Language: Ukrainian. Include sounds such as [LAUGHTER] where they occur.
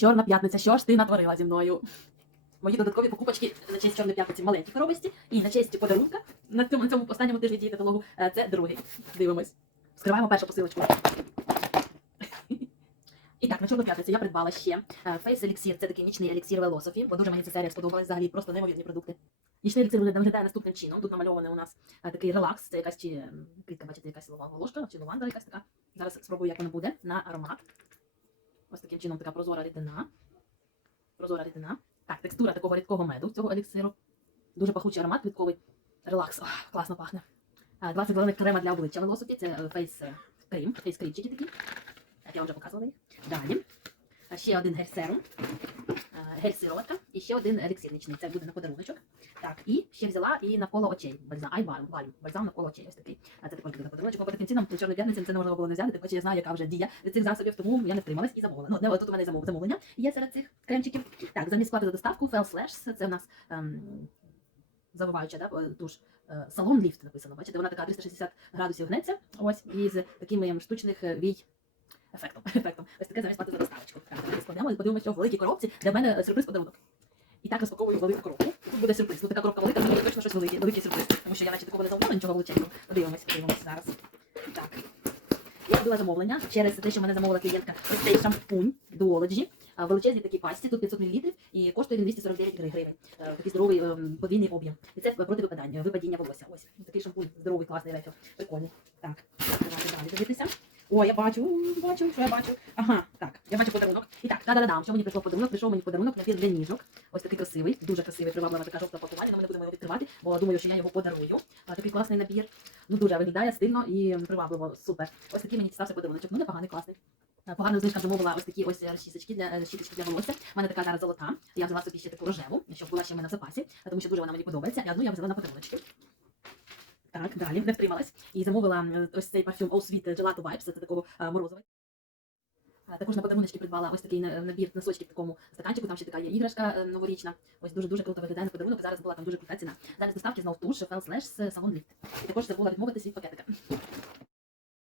Чорна п'ятниця, що ж ти натворила зі мною? Мої додаткові покупочки на честь Чорної п'ятниці маленькі коробочці і на честь подарунка на цьому, на цьому останньому тижні дії каталогу е, це другий. Дивимось. Вскриваємо першу посилочку. І так, на чорну п'ятницю я придбала ще е, Face Elixir, це такий нічний еліксір Велософі, бо дуже мені ця серія сподобалась взагалі, просто неймовірні продукти. Нічний еліксир виглядає наступним чином. Тут намальований у нас е, такий релакс, це якась чи квітка, бачите, якась лова ложка, чи лаванда якась така. Зараз спробую, як вона буде на аромат. Ось таким чином така прозора рідина. Прозора рідина. Так, текстура такого рідкого меду цього еліксиру. Дуже пахучий аромат, квітковий релакс. Ох, класно пахне. Е, 20 зелених крема для обличчя Velocity, це е, фейс е, крем, фейс крімчики такі. Так, я вже показувала їх. Далі. Ще один гель-серум, е, гель-сироватка і ще один еліксир нічний. Це буде на подаруночок. Так, і ще взяла і навколо очей. Бальзам, айбалм, бальм, бальзам навколо очей. Ось такий. А це також буде на подаруночок. Бо таким цінам по чорної п'ятниці це не можна було не взяти, хоч я знаю, яка вже дія від цих засобів, тому я не втрималась і замовила. Ну, не, тут у мене замов, замовлення є серед цих кремчиків. Так, замість плати за доставку, Fell Slash, це в нас ем, завиваюча, да, е, туш. е, Салон ліфт написано, бачите, вона така 360 градусів гнеться, ось, і з такими штучних е, вій ефектом. [LAUGHS] ефектом. Ось таке замість плати за доставочку. І подивимося, в великій коробці для мене е, сюрприз подарунок. І так розпаковую велику коробку. Тут буде сюрприз. Тут така коробка велика, тому точно щось велике, великий сюрприз. Тому що я наче такого не замовляла, нічого величезного. Подивимось, подивимось зараз. Так. Я робила замовлення через те, що мене замовила клієнтка ось цей шампунь Duology. а, в Величезній такій пасті, тут 500 мл, і коштує він 249 гривень. Е, Такий здоровий ем, подвійний об'єм. І це проти випадання, випадіння волосся. Ось такий шампунь, здоровий, класний рефіл. Прикольний. Так, давайте далі дивитися. О, я бачу, бачу, що я бачу. Ага, так, я бачу подарунок. І так, та-да-дам, що мені прийшов подарунок? Прийшов мені подарунок набір для ніжок. Ось такий красивий, дуже красивий, приваблива така жовта пакування, але ми не будемо його відкривати, бо думаю, що я його подарую. А, такий класний набір. Ну дуже виглядає стильно і привабливо. Супер. Ось такий мені дістався подарунок. Ну непоганий, класний. Е, Погано знижка замовила ось такі ось розчісочки для е, щіточки для волосся. У мене така зараз золота. Я взяла собі ще таку рожеву, щоб була ще в мене в запасі, е, тому що дуже вона мені подобається. І одну я взяла на подаруночки. Так, далі не втрималась. І замовила е, ось цей парфюм All Sweet Gelato Vibes, це такого е, морозовий. Також на подаруночки придбала ось такий набір носочків в такому стаканчику, там ще така є іграшка е, новорічна. Ось дуже-дуже круто виглядає на подарунок. Зараз була там дуже крута ціна. Зараз доставки знов туш, фелслеш, салон ліфт. І також забула відмовитись від пакетика.